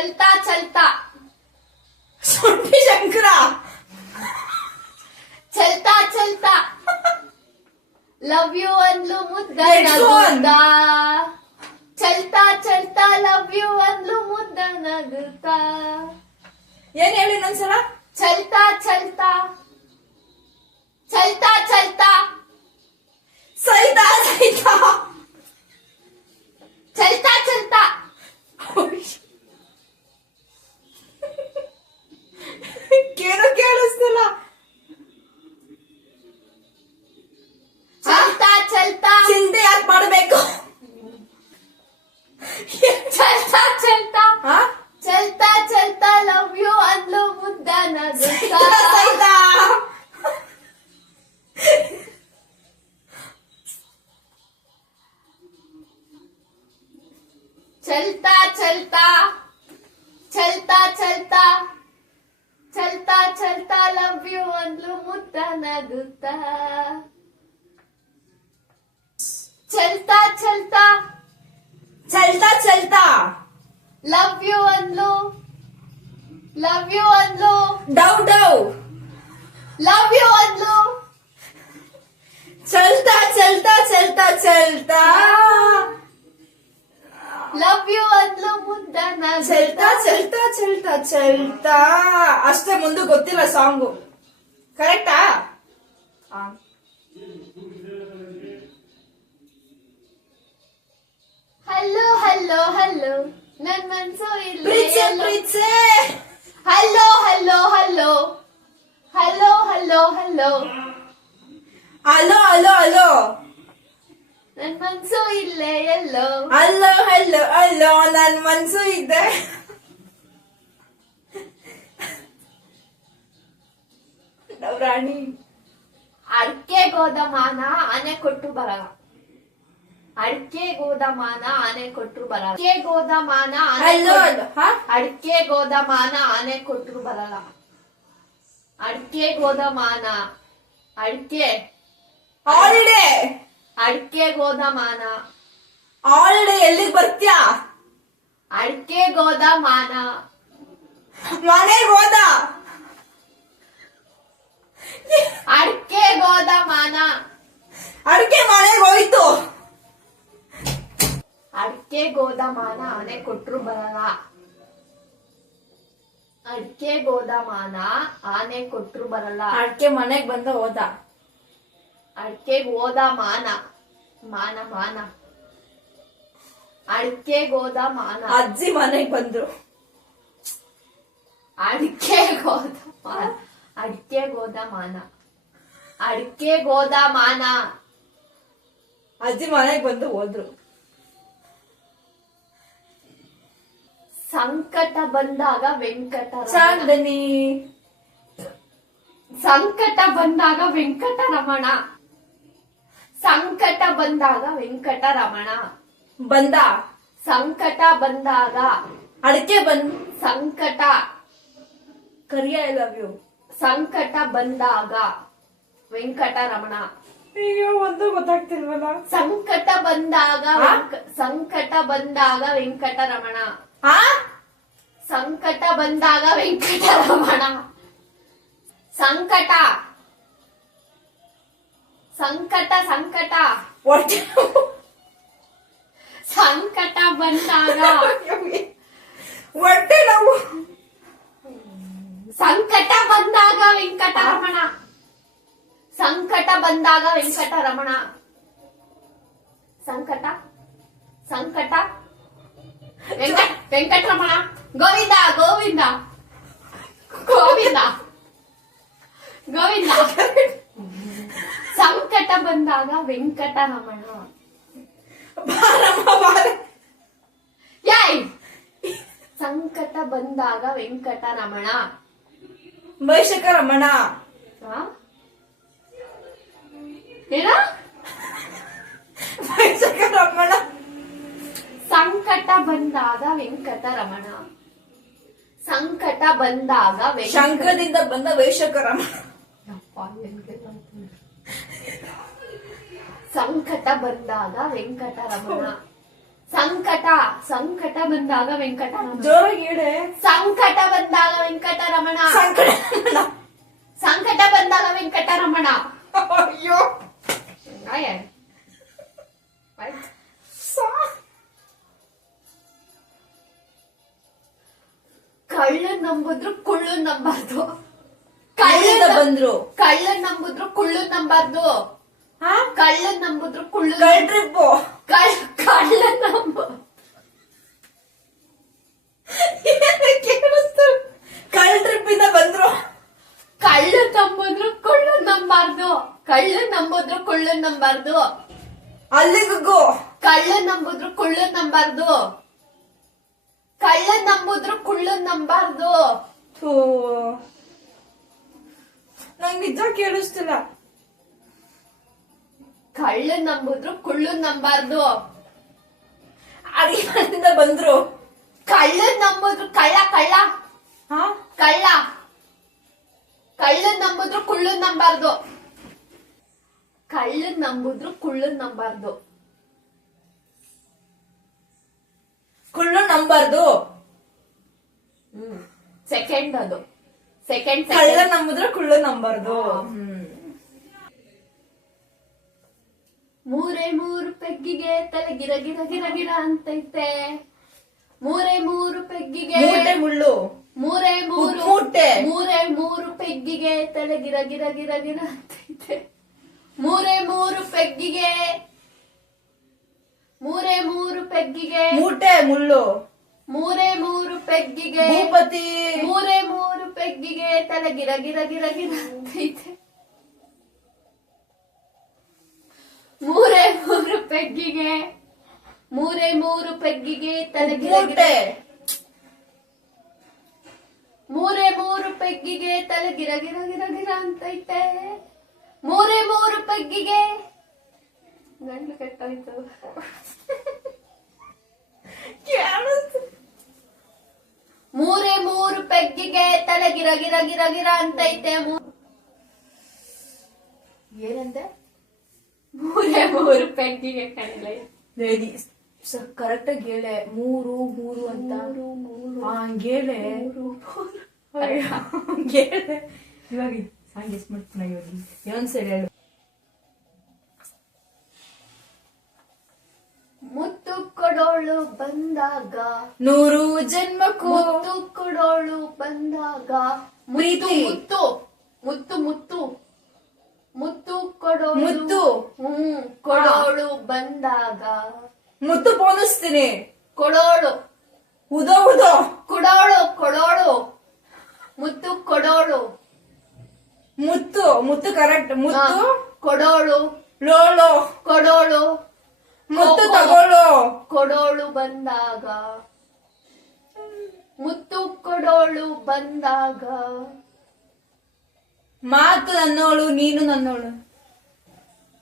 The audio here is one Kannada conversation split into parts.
ಚಲ್ತಾ ಚಲ್ತಾ ಸೊಂಟಿ ಶಂಕರ. ಚಲ್ತಾ ಚಲ್ತಾ ಲವ್ ಯು ಅಂದ್ಲು ಮುದ್ದ Headphone. ನಗುತ್ತಾ. ಚಲ್ತಾ ಚಲ್ತಾ ಲವ್ ಯು ಅಂದ್ಲು ಮುದ್ದ ನಗುತ್ತಾ. ಏನ್ ಹೇಳಿ ಇನ್ನೊಂದ್ಸಲ. ಚಲ್ತಾ ಚಲ್ತಾ ಚಲ್ತಾ ಚಲ್ತಾ ಸೈತಾ ಸೈತಾ. ಚಲ್ತಾ ಚಲ್ತಾ ಏನು ಕೇಳಿಸ್ತಿಲ್ಲ. ಚಲ್ತಾ ಚಲ್ತಾ ಚಿಂತೆ ಯಾಕೆ ಮಾಡ್ಬೇಕು. ಚಲ್ತಾ ಚಲ್ತಾ ಹಾ? ಚಲ್ತಾ ಚಲ್ತಾ ಲವ್ ಯು ಅಂದ್ಲು ಮುದ್ದ ನಗುತ್ತಾ. ಸೈತಾ. ಚಲ್ತಾ ಚಲ್ತಾ ಚಲ್ತಾ ಚಲ್ತಾ ಚಲ್ತಾ ಚಲ್ತಾ ಲವ್ ಯು ಅಂದ್ಲು ಮುದ್ದ ನಗುತ್ತಾ. ಚಲ್ತಾ ಚಲ್ತಾ ಚಲ್ತಾ ಚಲ್ತಾ ಲವ್ ಯು ಅಂದ್ಲು ಡೌ ಡೌ. ಲವ್ ಯು ಅಂದ್ಲು. ಚಲ್ತಾ ಚಲ್ತಾ ಚಲ್ತಾ ಚಲ್ತಾ ಲವ್ ಯು ಅಂದ್ಲು ಮುದ್ದ ಚಲ್ತಾ ನಗುತ್ತಾ. ಚಲ್ತಾ ಚಲ್ತಾ ಚಲ್ತಾ ಅಷ್ಟೇ, ಮುಂದೆ ಗೊತ್ತಿಲ್ಲ ಸಾಂಗು. ಕರೆಕ್ಟಾ? ಹಲೋ ಹಲೋ ಹಲೋ ನನ್ ಮನ್ಸು ಇಲ್ಲಿ. ಪ್ರೀತ್ಸೆ ಪ್ರೀತ್ಸೆ. Hello hello hello hello hello hello hello hello hello ನನ್ ಮನ್ಸು ಇಲ್ಲೇ ಎಲ್ಲೋ. ಅಲ್ಲೋ ಅಲ್ಲೋ ಅಲ್ಲೋ ನನ್ ಮನ್ಸು ಇದೆ. ನವರಾಣಿ. ಅಡ್ಕೆ ಗೋದಮಾನ ಆನೆ ಕೊಟ್ಟು ಬರಲ್ಲ. ಅಡ್ಕೆ ಗೋದಮಾನ ಆನೆ ಕೊಟ್ರು ಬರಲ್ಲ. ಅಡ್ಕೆ ಗೋದಮಾನ ಅಲ್ಲೋ ಅಲ್ಲೋ. ಹಾ? ಅಡ್ಕೆ ಗೋದಮಾನ ಆನೆ ಕೊಟ್ರು ಬರಲ್ಲ. ಅಡ್ಕೆ ಗೋದಮಾನ ಅಡ್ಕೆ ಹಾಲಿಡೇ. ಅಡ್ಕೆ ಗೋದಮಾನ ಹಾಲಿಡೇ ಎಲ್ಲಿಗೆ ಬರ್ತ್ಯಾ? ಅಡ್ಕೆ ಗೋದಮಾನ ಮನೆಗೆ ಹೋದ. ಅಡ್ಕೆ ಗೋದಮಾನ ಅಡಿಕೆ ಮನೆಗೆ ಹೋಯ್ತು. ಅಡ್ಕೆ ಗೋದಮಾನ ಆನೆ ಕೊಟ್ರು ಬರಲ್ಲ. ಅಡ್ಕೆ ಗೋದಮಾನ ಆನೆ ಕೊಟ್ರು ಬರಲ್ಲ. ಅಡಿಕೆ ಮನೆಗೆ ಬಂದ ಹೋದ. ಅಡ್ಕೆ ಗೋದಮಾನ ಮಾನ ಮಾನ ಅಡ್ಕೆ ಗೋದಮಾನ ಅಜ್ಜಿ ಮನೆಗೆ ಬಂದ್ರು. ಅಡ್ಕೆ ಗೋದಮಾನ ಅಡ್ಕೆ ಗೋದಮಾನ ಅಡ್ಕೆ ಗೋದಮಾನ ಅಜ್ಜಿ ಮನೆಗೆ ಬಂದು ಹೋದ್ರು. ಸಂಕಟ ಬಂದಾಗ ವೆಂಕಟರಮಣ. ಚಾಂದನಿ. ಸಂಕಟ ಬಂದಾಗ ವೆಂಕಟರಮಣ. ಸಂಕಟ ಬಂದಾಗ ವೆಂಕಟರಮಣ. ಬಂದ. ಸಂಕಟ ಬಂದಾಗ ಅಡಿಕೆ ಬಂದ್. ಸಂಕಟ ಕರಿಯ ಐ ಲವ್ ಯು. ಸಂಕಟ ಬಂದಾಗ ವೆಂಕಟರಮಣ. ಅಯ್ಯೋ ಒಂದು ಗೊತ್ತಾಗ್ತಿಲ್ವಲ್ಲ. ಸಂಕಟ ಬಂದಾಗ ಹಾ? ಸಂಕಟ ಬಂದಾಗ ವೆಂಕಟರಮಣ. ಹಾ? ಸಂಕಟ ಬಂದಾಗ ವೆಂಕಟರಮಣ. ಸಂಕಟ ಸಂಕಟ ಸಂಕಟ ಹೊಟ್ಟೆ. ಸಂಕಟ ಬಂದಾಗ ಹೊಟ್ಟೆ ನೋವು. ಸಂಕಟ ಬಂದಾಗ ವೆಂಕಟರಮಣ. ಸಂಕಟ ಬಂದಾಗ ವೆಂಕಟರಮಣ. ಸಂಕಟ ಸಂಕಟ ವೆಂಕಟರಮಣ. ಗೋವಿಂದ ಗೋವಿಂದ ಗೋವಿಂದ ಗೋವಿಂದ. ಸಂಕಟ ಬಂದಾಗ ವೆಂಕಟರಮಣ. ಬಾರಮ್ಮ ಬಾರ. ಯಾಯ್ ಸಂಕಟ ಬಂದಾಗ ವೆಂಕಟರಮಣ. ವೈಶಕ ರಮಣ. ಏನ? ವೈಶಕ ರಮಣ. ಸಂಕಟ ಬಂದಾಗ ವೆಂಕಟರಮಣ. ಸಂಕಟ ಬಂದಾಗ ಶಂಕದಿಂದ ಬಂದ ವೈಶಕ ರಮಣ. ಸಂಕಟ ಬಂದಾಗ ವೆಂಕಟರಮಣ. ಸಂಕಟ ಸಂಕಟ ಬಂದಾಗ ವೆಂಕಟರಮಣ. ಜೋರಾಗಿ ಹೇಳೆ. ಸಂಕಟ ಬಂದಾಗ ವೆಂಕಟರಮಣ. ಸಂಕಟ. ಸಂಕಟ ಬಂದಾಗ ವೆಂಕಟರಮಣ. ಅಯ್ಯೋ ಕಳ್ಳ ನಂಬುದ್ರು ಕುಳ್ಳು ನಂಬಾರ್ದು. ಕಳ್ಳಿಂದ ಬಂದ್ರು. ಕಳ್ಳ ನಂಬುದ್ರು ಕುಳ್ಳು ನಂಬಾರ್ದು. ಕಳ್ಳ ನಂಬುದ್ರು ಕುಳ್ಳು. ಕಳ್ಟ್ರಿಪ್ಪು. ಕಳ್ಳ ನಂಬು. ಕಳ್ಟ್ರಿಪ್ ಇಂದ ಬಂದ್ರು. ಕಳ್ಳ ನಂಬುದ್ರು ಕುಳ್ಳು ನಂಬಾರ್ದು. ಕಳ್ಳ ನಂಬುದ್ರು ಕುಳ್ಳು ನಂಬಾರ್ದು. ಅಲ್ಲಿಗೂ ಕಳ್ಳ ನಂಬುದ್ರು ಕುಳ್ಳು ನಂಬಾರ್ದು. ಕಳ್ಳ ನಂಬುದ್ರು ಕುಳ್ಳು ನಂಬಾರ್ದು. ನಂಗೆ ನಿಜ ಕೇಳಿಸ್ತಿಲ್ಲ. ಕಳ್ಳ ನಂಬುದ್ರು ಕುಳ್ಳು ನಂಬಾರ್ದು. ಅಡಿಯಿಂದ ಬಂದ್ರು. ಕಳ್ಳ ನಂಬುದ್ರು ಕಳ್ಳ ಕಳ್ಳ ಕಳ್ಳ. ಕಳ್ಳ ನಂಬುದ್ರು ಕುಳ್ಳು ನಂಬಾರ್ದು. ಕಳ್ಳ ನಂಬುದ್ರು ಕುಳ್ಳು ನಂಬಾರ್ದು. ಕುಳ್ಳು ನಂಬಾರ್ದು. ಸೆಕೆಂಡ್ ಅದು. ಸೆಕೆಂಡ್ ಕಳ್ಳ ನಂಬುದ್ರೆ ಕುಳ್ಳು ನಂಬಾರ್ದು. ಮೂರೇ ಮೂರು ಪೆಗ್ಗಿಗೆ ತಲೆ ಗಿರ ಗಿರ ಗಿರ ಗಿರ ಅಂತೈತೆ. ಮೂರೇ ಮೂರು ಪೆಗ್ಗಿಗೆ ಮೂಟೆ ಮುಳ್ಳು. ಮೂರೇ ಮೂರು ಮೂಟೆ. ಮೂರೇ ಮೂರು ಪೆಗ್ಗಿಗೆ ತಲೆ ಗಿರ ಗಿರ ಗಿರ ಗಿರ ಅಂತೈತೆ. ಮೂರೇ ಮೂರು ಪೆಗ್ಗಿಗೆ. ಮೂರೇ ಮೂರು ಪೆಗ್ಗಿಗೆ. ಮೂಟೆ ಮುಳ್ಳು. ಮೂರೇ ಮೂರು ಪೆಗ್ಗಿಗೆ. ಭೂಪತಿ. ಮೂರೇ ಮೂರು ಪೆಗ್ಗಿಗೆ ತಲೆ ಗಿರ ಗಿರ ಗಿರ ಗಿರ ಅಂತೈತೆ. ಮೂರೇ ಮೂರು ಪೆಗ್ಗಿಗೆ. ಮೂರೇ ಮೂರು ಪೆಗ್ಗಿಗೆ ತಲೆ ಗಿರ ಗಿರ. ಮೂರೇ ಮೂರು ಪೆಗ್ಗಿಗೆ ತಲೆ ಗಿರ ಗಿರ ಗಿರ ಗಿರ ಅಂತೈತೆ. ಮೂರೇ ಮೂರು ಪೆಗ್ಗಿಗೆ. ಗಂಟ್ಲು ಕೆಟ್ಟೋಯ್ತು. ಮೂರೇ ಮೂರು ಪೆಗ್ಗಿಗೆ ತಲೆ ಗಿರ ಗಿರ ಗಿರ ಗಿರ ಅಂತೈತೆ. ಏನಂತೆ? ಮೂರೇ ಮೂರು ಪೆಗ್ಗಿಗೆ ಕಣಲೆ. ಕರೆಕ್ಟ್ ಆಗಿ ಹೇಳೆ. ಮೂರು ಮೂರು ಅಂತ ಹಂಗೇಳೆ. ಹಂಗೇಳೆ. ಇವಾಗ ಸಾಂಗ್ ಎಸ್ ಮಾಡ್ತೀನಿ. ಇವಾಗ ಇನ್ನೊಂದ್ ಸರಿ ಹೇಳು. ಮುತ್ತು ಕೊಡೋಳು ಬಂದಾಗ. ನೂರು ಜನ್ಮಕ್ಕೂ. ಮುತ್ತು ಕೊಡೋಳು ಬಂದಾಗ. ಪ್ರೀತಿ. ಮುತ್ತು ಮುತ್ತು ಮುತ್ತು ಮುತ್ತು ಕೊಡೋಳು. ಮುತ್ತು. ಕೊಡೋಳು ಬಂದಾಗ. ಮುತ್ತು ಪೋಣಿಸ್ತೀನಿ. ಕೊಡೋಳು. ಉದೋ ಉದೋ. ಕೊಡೋಳು ಕೊಡೋಳು. ಮುತ್ತು ಕೊಡೋಳು. ಮುತ್ತು ಮುತ್ತು ಕರೆಕ್ಟ್. ಮುತ್ತು ಕೊಡೋಳು. ಲೋಳೋ. ಕೊಡೋಳು. ಮುತ್ತು ತಗೊಳ್ಳೋ. ಕೊಡೋಳು ಬಂದಾಗ. ಮುತ್ತು ಕೊಡೋಳು ಬಂದಾಗ. ಮಾತು ನನ್ನೋಳು ನೀನು ನನ್ನೋಳು.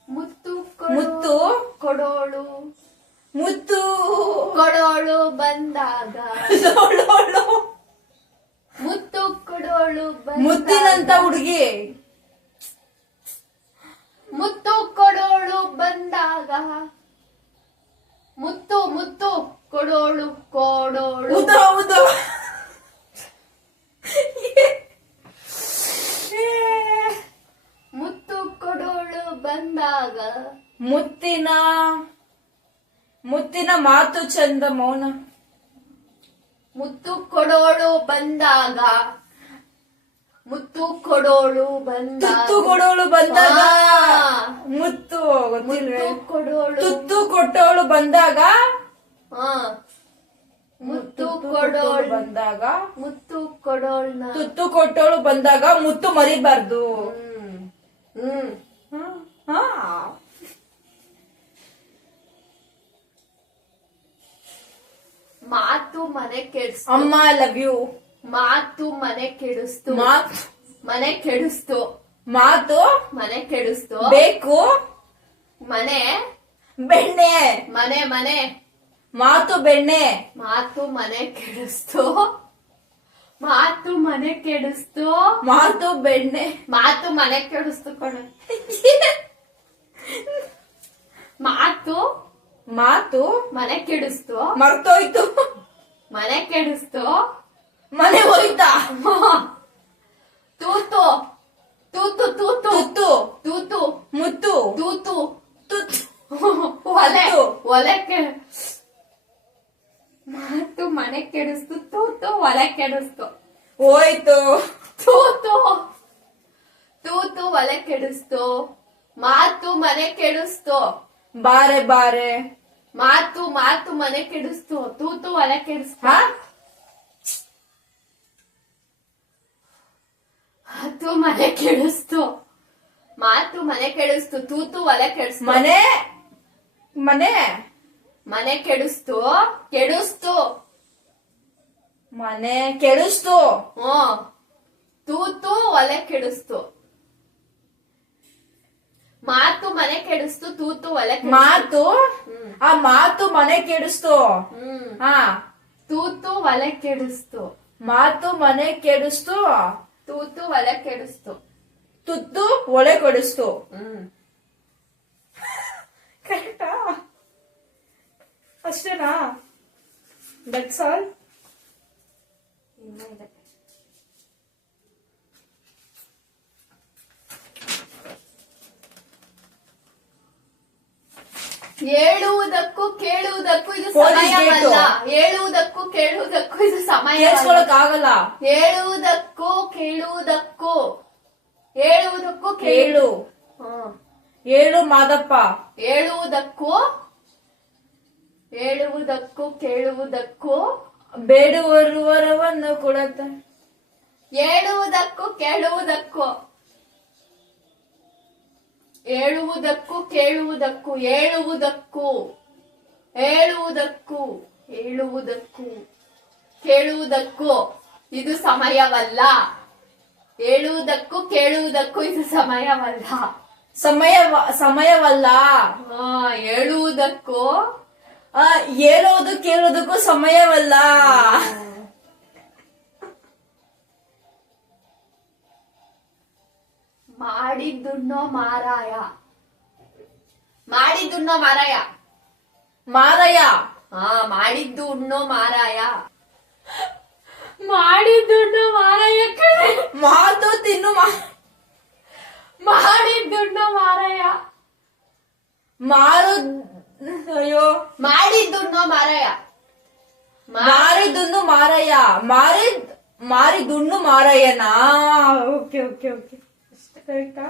ಮುತ್ತು ಮುತ್ತು ಕೊಡೋಳು. ಮುತ್ತು ಕೊಡೋಳು ಬಂದಾಗ. ಲೋಳೋ. ಮುತ್ತು ಕೊಡೋಳು ಮುತ್ತಿನಂತ ಹುಡುಗಿ. ಮುತ್ತು ಕೊಡೋಳು ಬಂದಾಗ. ಮುತ್ತು ಮುತ್ತು ಕೊಡೋಳು ಕೊಡೋಳು. ಉದೋ ಉದೋ. ಮುತ್ತು ಕೊಡೋಳು ಬಂದಾಗ. ಮುತ್ತಿನ ಮುತ್ತಿನ ಮಾತು ಚಂದ ಮೌನ. ಮುತ್ತು ಕೊಡೋಳು ಬಂದಾಗ. ಮುತ್ತು ಕೊಡೋಳು ಬಂದಾಗ. ತುತ್ತು ಕೊಡೋಳು ಬಂದಾಗ. ಮುತ್ತು ಗೊತ್ತಿಲ್ವೇ? ಮುತ್ತು ಕೊಡೋಳು. ತುತ್ತು ಕೊಟ್ಟೋಳು ಬಂದಾಗ. ಮುತ್ತು ಕೊಡೋಳು ಬಂದಾಗ. ಮುತ್ತು ಕೊಡೋಳ್ನ. ತುತ್ತು ಕೊಟ್ಟೋಳು ಬಂದಾಗ ಮುತ್ತು ಮರಿಬಾರ್ದು. ಮಾತು ಮನೆ ಕೆಡಿಸ್ತು. ಅಮ್ಮ ಲವ್ ಯು. ಮಾತು ಮನೆ ಕೆಡಿಸ್ತು. ಮನೆ ಕೆಡಿಸ್ತು. ಮಾತು ಮನೆ ಕೆಡಿಸ್ತು. ಬೇಕು. ಮನೆ ಬೆಣ್ಣೆ. ಮನೆ ಮನೆ. ಮಾತು ಬೆಣ್ಣೆ. ಮಾತು ಮನೆ ಕೆಡಿಸ್ತು. ಮಾತು ಮನೆ ಕೆಡಿಸ್ತು. ಮಾತು ಬೆಣ್ಣೆ. ಮಾತು ಮನೆ ಕೆಡಿಸ್ತು ಕಣ. ಮಾತು ಮಾತು ಮನೆ ಕೆಡಿಸ್ತು. ಮರ್ತೋಯ್ತು. ಮನೆ ಕೆಡಿಸ್ತು. ಮನೆ ಹೋಯ್ತಾ. ತೂತು ತೂತು ತೂತು ತುತ್ತು ತೂತು ಮುತ್ತು ತೂತು ತುತ್ತು ಒಲೆ ತುತ್ತು. ಒಲೆ ಮಾತು ಮನೆ ಕೆಡಿಸ್ತು. ತೂತು ಒಲೆ ಕೆಡಿಸ್ತು. ಹೋಯ್ತು. ತೂತು ತೂತು ಒಲೆ ಕೆಡಿಸ್ತು. ಮಾತು ಮನೆ ಕೆಡಿಸ್ತು. ಬಾರೆ ಬಾರೆ. ಮಾತು ಮಾತು ಮನೆ ಕೆಡಿಸ್ತು. ತೂತು ಒಲೆ ಕೆಡಿಸ್ತು. ಹಾ ಮಾತು ಮನೆ ಕೆಡಿಸ್ತು. ಮಾತು ಮನೆ ಕೆಡಿಸ್ತು. ತೂತು ಒಲೆ ಕೆಡಿಸ್ತು. ಮನೆ ಮನೆ ಮನೆ ಕೆಡಿಸ್ತು. ಕೆಡಿಸ್ತು. ಮನೆ ಕೆಡಿಸ್ತು. ತೂತು ಒಲೆ ಕೆಡಿಸ್ತು. ಮಾತು ಮನೆ ಕೆಡಿಸ್ತು. ತೂತು ಒಲೆ ಕೆಡಿಸ್ತು. ಮಾತು ಆ ಮಾತು ಮನೆ ಕೆಡಿಸ್ತು. ಹಾ ತೂತು ಒಲೆ ಕೆಡಿಸ್ತು. ಮಾತು ಮನೆ ಕೆಡಿಸ್ತು. ತೂತು ಒಲೆ ಕೆಡಿಸ್ತು. ತುತ್ತು ಒಳೆ ಕೊಡಿಸ್ತು. ಕರೆಕ್ಟಾ? ಅಷ್ಟೇನಾ? That's all. ಇನ್ನ ಇದೆ. ಹೇಳುವುದಕ್ಕೂ ಕೇಳುವುದಕ್ಕೂ ಇದು ಸಮಯವಲ್ಲ. ಹೇಳುವುದಕ್ಕೂ ಕೇಳುವುದಕ್ಕೂ ಇದು ಸಮಯ. ಕೇಳಿಸ್ಕೊಳಕ್ ಆಗಲ್ಲ. ಹೇಳುವುದಕ್ಕೂ ಕೇಳುವುದಕ್ಕೂ ಹೇಳುವುದಕ್ಕೂ ಕೇಳು. ಹೇಳು ಮಾದಪ್ಪ. ಹೇಳುವುದಕ್ಕೂ ಹೇಳುವುದಕ್ಕೂ ಕೇಳುವುದಕ್ಕೂ ಬೇಡುವರವನ್ನು ಕೊಡತ್ತ. ಹೇಳುವುದಕ್ಕೂ ಕೇಳುವುದಕ್ಕೂ ಹೇಳುವುದಕ್ಕೂ ಕೇಳುವುದಕ್ಕೂ ಹೇಳುವುದಕ್ಕೂ ಹೇಳುವುದಕ್ಕೂ ಹೇಳುವುದಕ್ಕೂ ಕೇಳುವುದಕ್ಕೂ ಇದು ಸಮಯವಲ್ಲ. ಹೇಳುವುದಕ್ಕೂ ಕೇಳುವುದಕ್ಕೂ ಇದು ಸಮಯವಲ್ಲ. ಸಮಯವಲ್ಲ. ಹೇಳುವುದಕ್ಕೂ ಹೇಳೋದು ಕೇಳೋದಕ್ಕೂ ಸಮಯವಲ್ಲ. ಮಾಡಿದ್ದುಣ್ಣೋ ಮಾರಾಯ. ಮಾಡಿದ್ದುಣ್ಣೋ ಮಾರಾಯ. ಮಾರಾಯ. ಮಾಡಿದ್ದು ಉಣ್ಣೋ ಮಾರಾಯ. ಮಾಡಿದ್ದುಣ್ಣೋ ಮಾರಾಯ. ಮಾತು ತಿನ್ನು. ಮಾಡಿದ್ದುಣ್ಣೋ ಮಾರಾಯ. ಮಾರು. ಅಯ್ಯೋ. ಮಾಡಿದ್ದುಣ್ಣೋ ಮಾರಾಯ. ಮಾರಿದುಣ್ಣು ಮಾರಾಯ. ಮಾರಿದುಣ್ಣು ಮಾರಾಯನಾ? Okay okay okay. ಕರೆಕ್ಟಾ?